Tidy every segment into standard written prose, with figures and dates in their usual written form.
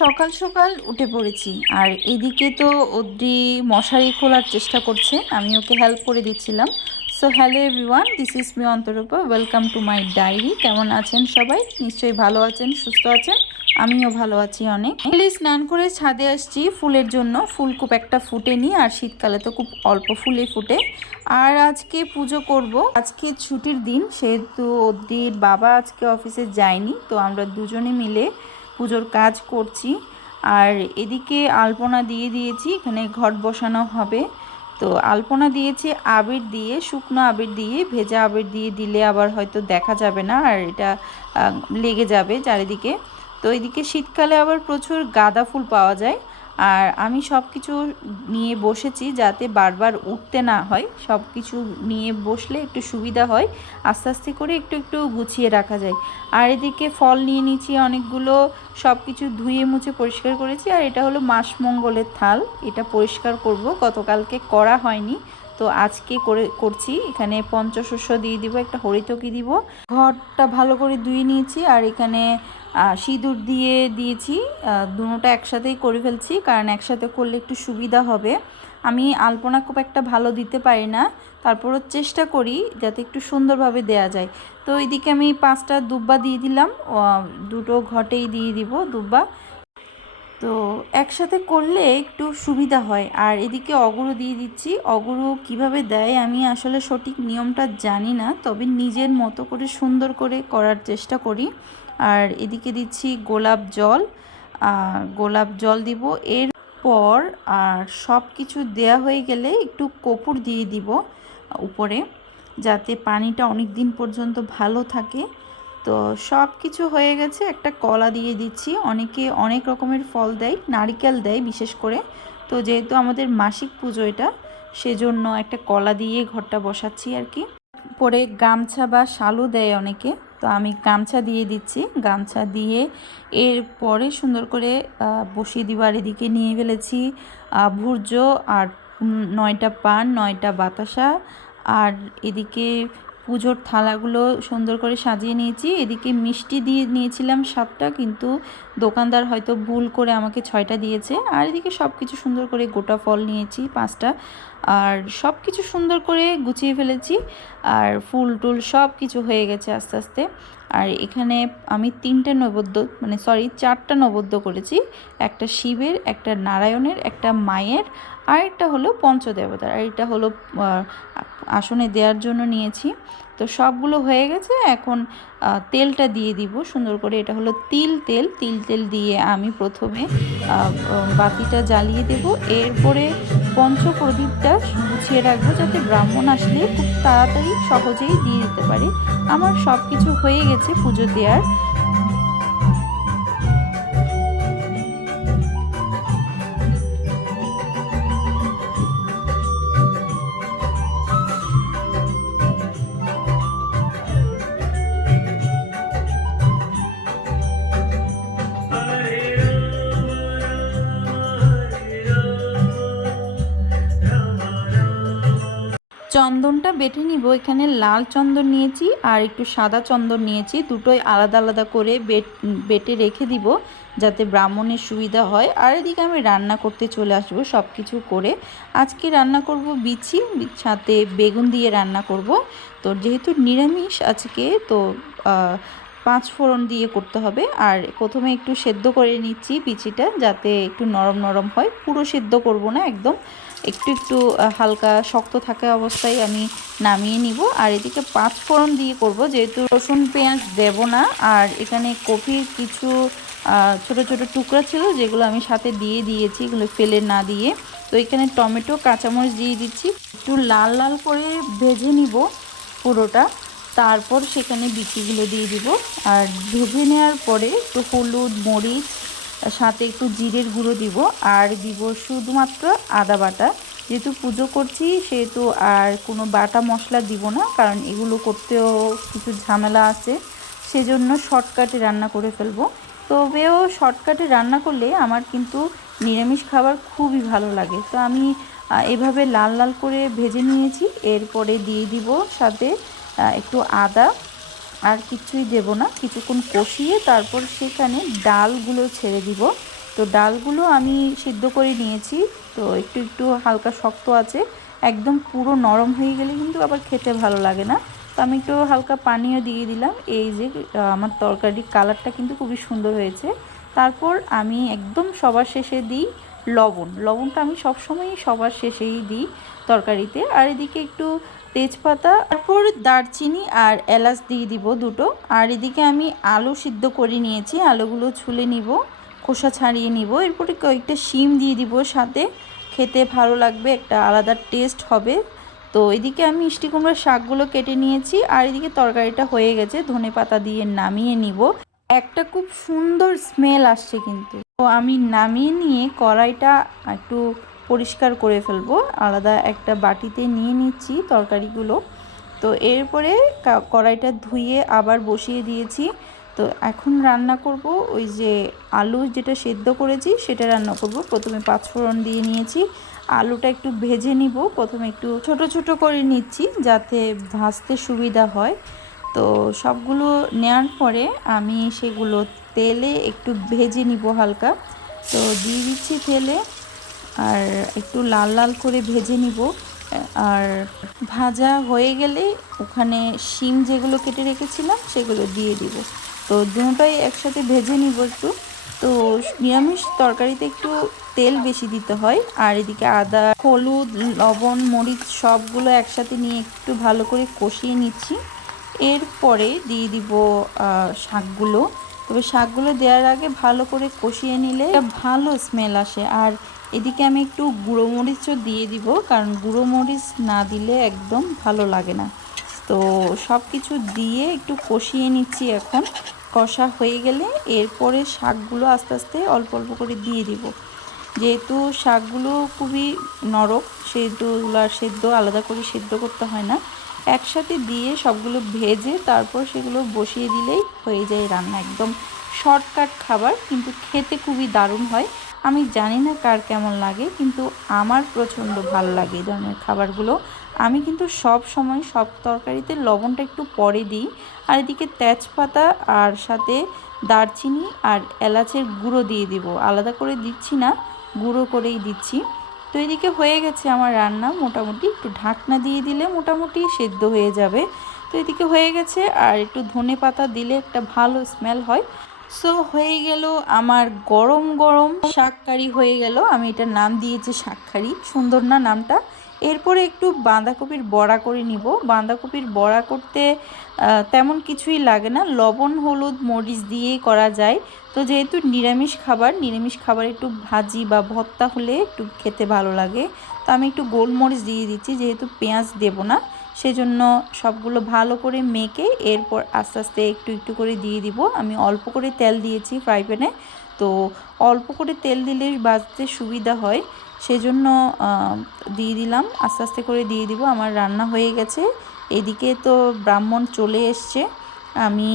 সকাল সকাল উঠে পড়েছি আর এদিকে তো অদ্রি মশারি খোলার চেষ্টা করছে, আমি ওকে হেল্প করে দিচ্ছিলাম। So hello everyone, this is me Antarupa, welcome to my diary. কেমন আছেন সবাই? নিশ্চয়ই ভালো আছেন, সুস্থ আছেন। আমিও ভালো আছি অনেক। স্নান করে ছাদে আসছি ফুলের জন্য। ফুল খুব একটা ফুটেনি, আর শীতকালে তো খুব অল্প ফুলই ফুটে। আর আজকে পুজো করব, আজকে ছুটির দিন, সেহেতু অদ্রির বাবা আজকে অফিসে যায়নি, তো আমরা দুজনে মিলে পুজোর কাজ করছি। আর এদিকে আলপনা দিয়ে দিয়েছি, এখানে ঘট বসানো হবে। তো আলপনা দিয়েছি আবির দিয়ে, শুকনো আবির দিয়ে, ভেজা আবির দিয়ে দিলে আবার হয়তো দেখা যাবে না, আর এটা লেগে যাবে চারিদিকে। তো এদিকে শীতকালে আবার প্রচুর গাঁদা ফুল পাওয়া যায়, আর আমি সব কিছু নিয়ে বসেছি যাতে বারবার উঠতে না হয়। সব কিছু নিয়ে বসলে একটু সুবিধা হয়, আস্তে আস্তে করে একটু একটু গুছিয়ে রাখা যায়। আর এদিকে ফল নিয়ে নিচ্ছি অনেকগুলো, সব কিছু ধুয়ে মুছে পরিষ্কার করেছি। আর এটা হলো মাসমঙ্গলের থাল, এটা পরিষ্কার করব, গতকালকে করা হয়নি, তো আজকে করছি। এখানে পঞ্চশস্য দিয়ে দিব, একটা হরিতকি দিব, ঘরটা ভালো করে ধুয়ে নিয়েছি। আর এখানে সিঁদুর দিয়ে দিয়েছি, দুটোটা একসাথেই করে ফেলছি, কারণ একসাথে করলে একটু সুবিধা হবে। আমি আলপনা খুব একটা ভালো দিতে পারি না, তারপরও চেষ্টা করি যাতে একটু সুন্দরভাবে দেয়া যায়। তো এইদিকে আমি 5টা দুব্বা দিয়ে দিলাম, দুটো ঘটেই দিয়ে দিব দুব্বা। তো একসাথে করলে একটু সুবিধা হয়। আর এদিকে অগুরু দিয়ে দিচ্ছি। অগুরু কিভাবে দেয় আমি আসলে সঠিক নিয়মটা জানি না, তবে নিজের মতো করে সুন্দর করে করার চেষ্টা করি। আর এদিকে দিচ্ছি গোলাপ জল, গোলাপ জল দিব এরপর। আর সব কিছু দেয়া হয়ে গেলে একটু কর্পূর দিয়ে দিব উপরে, যাতে পানিটা অনেক দিন পর্যন্ত ভালো থাকে। তো সব কিছু হয়ে গেছে, একটা কলা দিয়ে দিচ্ছি। অনেকে অনেক রকমের ফল দেয়, নারকেল দেয় বিশেষ করে। তো যেহেতু আমাদের মাসিক পুজো এটা, সেজন্য একটা কলা দিয়ে ঘরটা বসাচ্ছি আর কি। পরে গামছা বা শালু দেয় অনেকে, তো আমি গামছা দিয়ে দিচ্ছি। গামছা দিয়ে এরপরে সুন্দর করে বসিয়ে দিব। আর এদিকে নিয়ে ফেলেছি ভুর্য, আর 9টা পান, 9টা বাতাসা। আর এদিকে পুজোর থালাগুলো সুন্দর করে সাজিয়ে নিয়েছি। এদিকে মিষ্টি দিয়ে নিয়েছিলাম 7টা, কিন্তু দোকানদার হয়তো ভুল করে আমাকে 6টা দিয়েছে। আর এদিকে সব কিছু সুন্দর করে গোটা ফল নিয়েছি 5টা, আর সব কিছু সুন্দর করে গুছিয়ে ফেলেছি। আর ফুল টুল সব কিছু হয়ে গেছে আস্তে আস্তে। আর এখানে আমি 3টে নৈবেদ্য, মানে সরি 4টা নৈবেদ্য করেছি। একটা শিবের, একটা নারায়ণের, একটা মায়ের, আর একটা হলো পঞ্চদেবতার, আর এটা হলো আসনে দেওয়ার জন্য নিয়েছি। তো সবগুলো হয়ে গেছে, এখন তেলটা দিয়ে দিব সুন্দর করে। এটা হলো তিল তেল। তিল তেল দিয়ে আমি প্রথমে বাতিটা জ্বালিয়ে দেব, এরপরে পঞ্চপ্রদীপটা গুছিয়ে রাখবো যাতে ব্রাহ্মণ আসলে খুব তাড়াতাড়ি সহজেই দিয়ে দিতে পারে। আমার সব কিছু হয়ে গেছে পুজো দেওয়ার। চন্দনটা বেটে নিব। এখানে লাল চন্দন নিয়েছি আর একটু সাদা চন্দন নিয়েছি, দুটোই আলাদা আলাদা করে বেটে রেখে দিব যাতে ব্রাহ্মণের সুবিধা হয়। আর এদিকে আমি রান্না করতে চলে আসবো সব কিছু করে। আজকে রান্না করব বিচি, সাথে বেগুন দিয়ে রান্না করব। তো যেহেতু নিরামিষ আজকে, তো 5 ফোড়ন দিয়ে করতে হবে। আর প্রথমে একটু সেদ্ধ করে নিচ্ছি বিচিটা, যাতে একটু নরম নরম হয়। পুরো সেদ্ধ করব না, একদম একটু একটু হালকা শক্ত থাকা অবস্থায় আমি নামিয়ে নিব। আর এদিকে 5 ফোড়ন দিয়ে করব, যেহেতু রসুন পেঁয়াজ দেব না। আর এখানে কপির কিছু ছোট ছোট টুকরা ছিল, যেগুলো আমি সাথে দিয়ে দিয়েছি, এগুলো ফেলে না দিয়ে। তো এখানে টমেটো কাঁচামরিচ দিয়ে দিচ্ছি, একটু লাল লাল করে ভেজে নিব পুরোটা। তারপর সেখানে বিচিগুলো দিয়ে দিব। আর ভেজে নেওয়ার পরে একটু হলুদ, মরিচ, সাথে একটু জিরের গুঁড়ো দিব, আর দিব শুধুমাত্র আদা বাটা। যেহেতু পুজো করছি সেহেতু আর কোনো বাটা মশলা দিব না, কারণ এগুলো করতেও কিছু ঝামেলা আছে, সেজন্য শর্টকাটে রান্না করে ফেলবো। তবেও শর্টকাটে রান্না করলে আমার কিন্তু নিরামিষ খাবার খুবই ভালো লাগে। তো আমি এভাবে লাল লাল করে ভেজে নিয়েছি। এরপরে দিয়ে দিব সাথে একটু আদা, আর কিছুই দেব না। কিছুক্ষণ কষিয়ে তারপর সেখানে ডালগুলো ছেড়ে দিব। তো ডালগুলো আমি সিদ্ধ করে নিয়েছি, তো একটু একটু হালকা শক্ত আছে, একদম পুরো নরম হয়ে গেলে কিন্তু আবার খেতে ভালো লাগে না। তো আমি একটু হালকা পানিও দিয়ে দিলাম। এই যে আমার তরকারির কালারটা কিন্তু খুবই সুন্দর হয়েছে। তারপর আমি একদম সবার শেষে দিই লবণটা আমি সবসময়ই সবার শেষেই দিই তরকারিতে। আর এদিকে একটু তেজপাতা, তারপর দারচিনি আর এলাচ দিয়ে দিব দুটো। আর এদিকে আমি আলু সিদ্ধ করে নিয়েছি, আলুগুলো ছুলে নিব, খোসা ছাড়িয়ে নিব। এরপরে কয়েকটা শিম দিয়ে দিব সাথে, খেতে ভালো লাগবে, একটা আলাদা টেস্ট হবে। তো এদিকে আমি মিষ্টি কুমড়ার শাকগুলো কেটে নিয়েছি, আর এদিকে তরকারিটা হয়ে গেছে, ধনেপাতা দিয়ে নামিয়ে নিব। একটা খুব সুন্দর স্মেল আসছে কিন্তু। তো আমি নামিয়ে নিয়ে কড়াইটা একটু পরিষ্কার করে ফেলবো, আলাদা একটা বাটিতে নিয়ে নিচ্ছি তরকারিগুলো। তো এরপরে কড়াইটা ধুয়ে আবার বসিয়ে দিয়েছি। তো এখন রান্না করব ওই যে আলু যেটা সেদ্ধ করেছি সেটা রান্না করব। প্রথমে পাঁচফোড়ন দিয়ে নিয়েছি, আলুটা একটু ভেজে নিব, প্রথমে একটু ছোট ছোট করে নিচ্ছি যাতে ভাজতে সুবিধা হয়। তো সবগুলো নেওয়ার পরে আমি সেগুলো তেলে একটু ভেজে নিব হালকা। তো দিয়ে দিচ্ছি তেলে, আর একটু লাল লাল করে ভেজে নিব। আর ভাজা হয়ে গেলে ওখানে শিম যেগুলো কেটে রেখেছিলাম সেগুলো দিয়ে দিব। তো দুটোটাই একসাথে ভেজে নিব একটু। তো নিরামিষ তরকারিতে একটু তেল বেশি দিতে হয়। আর এদিকে আদা, হলুদ, লবণ, মরিচ সবগুলো একসাথে নিয়ে একটু ভালো করে কষিয়ে নিচ্ছি। এরপরে দিয়ে দিব শাকগুলো। তবে শাকগুলো দেওয়ার আগে ভালো করে কষিয়ে নিলে ভালো স্মেল আসে। আর এদিকে আমি একটু গুঁড়ো মরিচও দিয়ে দিব, কারণ গুঁড়ো মরিচ না দিলে একদম ভালো লাগে না। তো সব কিছু দিয়ে একটু কষিয়ে নিচ্ছি এখন। কষা হয়ে গেলে এরপরে শাকগুলো আস্তে আস্তে অল্প অল্প করে দিয়ে দিব। যেহেতু শাকগুলো খুবই নরম, সেহেতু ওগুলো সেদ্ধ আলাদা করে সেদ্ধ করতে হয় না, একসাথে দিয়ে সবগুলো ভেজে তারপর সেগুলো বসিয়ে দিলেই হয়ে যায় রান্না। একদম শর্টকাট খাবার, কিন্তু খেতে খুবই দারুণ হয়। আমি জানি না কার কেমন লাগে, কিন্তু আমার প্রচণ্ড ভালো লাগে এই ধরনের খাবারগুলো। আমি কিন্তু সব সময় সব তরকারিতে লবণটা একটু পরে দিই। আর এদিকে তেজপাতা আর সাথে দারচিনি আর এলাচের গুঁড়ো দিয়ে দিব, আলাদা করে দিচ্ছি না, গুঁড়ো করেই দিচ্ছি। তো এদিকে হয়ে গেছে আমার রান্না মোটামুটি, একটু ঢাকনা দিয়ে দিলে মোটামুটি সেদ্ধ হয়ে যাবে। তো এদিকে হয়ে গেছে, আর একটু ধনেপাতা দিলে একটা ভালো স্মেল হয়। সো হয়ে গেল আমার গরম গরম শাক কারি হয়ে গেল। আমি এটার নাম দিয়েছি শাক কারি, সুন্দর না নামটা? এরপরে একটু বাঁধাকপির বড়া করে নিব। বাঁধাকপির বড়া করতে তেমন কিছুই লাগে না, লবণ হলুদ মরিচ দিয়েই করা যায়। তো যেহেতু নিরামিষ খাবার একটু ভাজি বা ভর্তা হলে একটু খেতে ভালো লাগে। তো আমি একটু গোলমরিচ দিয়ে দিচ্ছি, যেহেতু পেঁয়াজ দেব না, সেজন্য সবগুলো ভালো করে মেখে এরপর আস্তে আস্তে একটু একটু করে দিয়ে দিব। আমি অল্প করে তেল দিয়েছি ফ্রাই প্যানে, তো অল্প করে তেল দিলে ভাজতে সুবিধা হয়, সেজন্য দিয়ে দিলাম, আস্তে আস্তে করে দিয়ে দিব। আমার রান্না হয়ে গেছে। এদিকে তো ব্রাহ্মণ চলে এসছে, আমি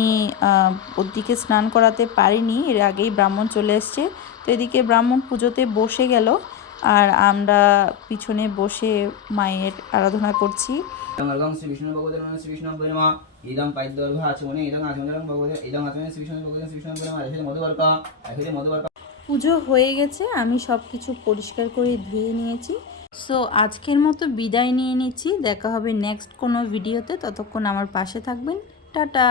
ওর দিকে স্নান করাতে পারিনি, এর আগেই ব্রাহ্মণ চলে এসছে। তো এদিকে ব্রাহ্মণ পুজোতে বসে গেল, আর আমরা পিছনে বসে মায়ের আরাধনা করছি। শ্রী বিষ্ণু ভগবতের শ্রী বিষ্ণু নমঃ ইদং পাইদ্যর্ঘ আচমনে ইদং আচমনে ভগবতে ইদং আচমনে শ্রী বিষ্ণু ভগবতের শ্রী বিষ্ণু নমঃ এখানে মধুবর্কা এখানে মধুবর্কা। পুজো হয়ে গেছে, আমি সব কিছু পরিষ্কার করে ধুয়ে নিয়েছি। সো আজকের মতো বিদায় নিয়ে নিচ্ছি, দেখা হবে নেক্সট কোনো ভিডিওতে। ততক্ষণ আমার পাশে থাকবেন, টাটা।